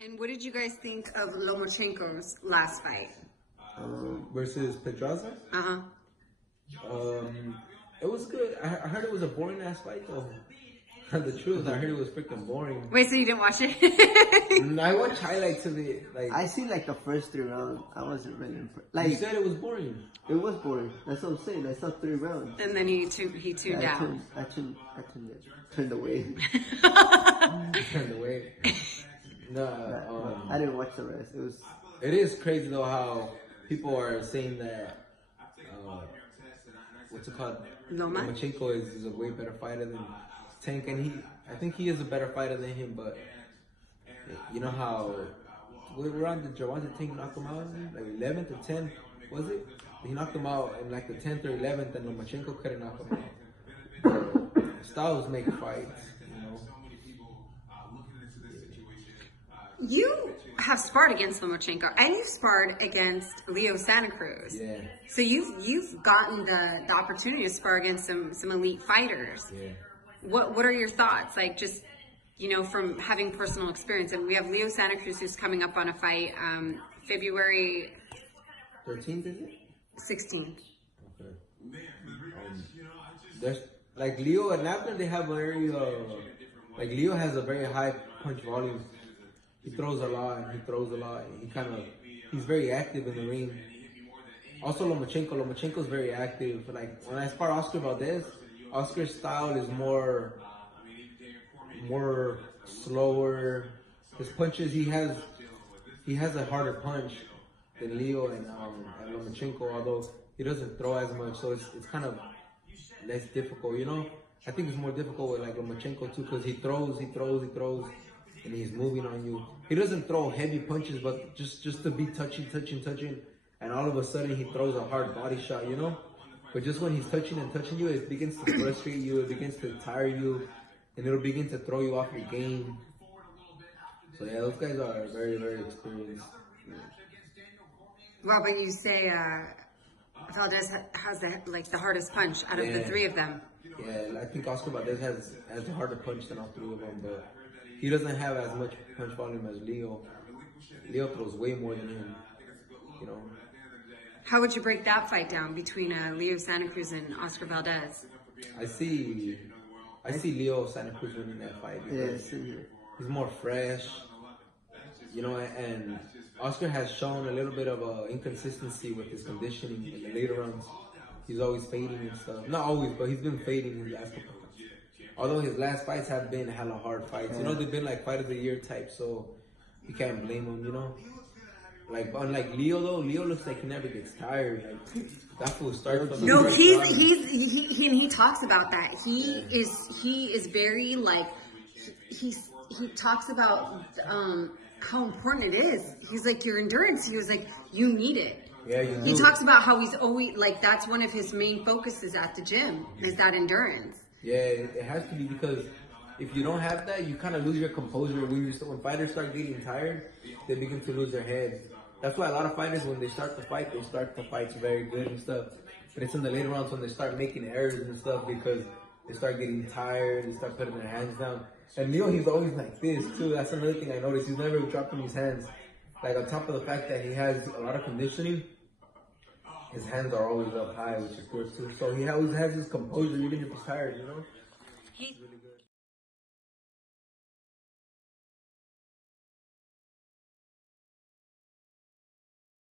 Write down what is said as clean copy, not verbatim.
And what did you guys think of Lomachenko's last fight? Versus Pedraza? Uh-huh. It was good. I heard it was a boring ass fight though. The truth, I heard it was freaking boring. Wait, so you didn't watch it? I watched highlights of it. Like I seen like the first 3 rounds. I wasn't really impressed. Like you said, it was boring. It was boring. That's what I'm saying. I saw 3 rounds. And then he tuned out. I turned away. Turned away. No, I didn't watch the rest. It is crazy though how people are saying that. What's it called? Lomachenko is a way better fighter than Tank, and I think he is a better fighter than him. But you know how we're on the Javante Tank knocked him out like 11th or 10th, was it? He knocked him out in like the 10th or 11th, and Lomachenko couldn't knock him out. Styles make fights, you know. You have sparred against Lomachenko, and you've sparred against Leo Santa Cruz. Yeah. So you've gotten the opportunity to spar against some elite fighters. Yeah. What are your thoughts? Like, just, you know, from having personal experience. And we have Leo Santa Cruz who's coming up on a fight February 13th, is it? 16th. Okay. There's like Leo and Abner, they have very like Leo has a very high punch volume. He throws a lot. He's very active in the ring. Also Lomachenko's very active. Like when I spar Oscar Valdez, Oscar's style is more slower. His punches, he has a harder punch than Leo and Lomachenko, although he doesn't throw as much, so it's kind of less difficult, you know? I think it's more difficult with like Lomachenko too, because he throws, and he's moving on you. He doesn't throw heavy punches, but just to be touching, and all of a sudden he throws a hard body shot, you know? But just when he's touching you, it begins to frustrate you, it begins to tire you, and it'll begin to throw you off your game. So yeah, those guys are very, very experienced. Well, but you say Valdez has the hardest punch out of the 3 of them. Yeah, I think Oscar Valdez has a harder punch than all 3 of them, but he doesn't have as much punch volume as Leo. Leo throws way more than him, you know. How would you break that fight down between Leo Santa Cruz and Oscar Valdez? I see Leo Santa Cruz winning that fight because he's more fresh, you know, and Oscar has shown a little bit of inconsistency with his conditioning in the later rounds. He's always fading and stuff. Not always, but he's been fading his last couple fights. Although his last fights have been hella hard fights. You know, they've been like fight of the year type, so you can't blame him, you know? Like, unlike Leo though, Leo looks like he never gets tired. Like, that fool starts from No, he talks about that. He is very like, he talks about how important it is. He's like, your endurance, he was like, you need it. Yeah, you He talks about how he's always, like, that's one of his main focuses at the gym, is that endurance. Yeah, it has to be, because if you don't have that, you kind of lose your composure. When fighters start getting tired, they begin to lose their heads. That's why a lot of fighters, when they start the fights very good and stuff. But it's in the later rounds when they start making errors and stuff, because they start getting tired, they start putting their hands down. And Leo, he's always like this too. That's another thing I noticed. He's never dropping his hands. Like, on top of the fact that he has a lot of conditioning, his hands are always up high, which is good too. So he always has his composure, even if he's tired, you know? He's really good.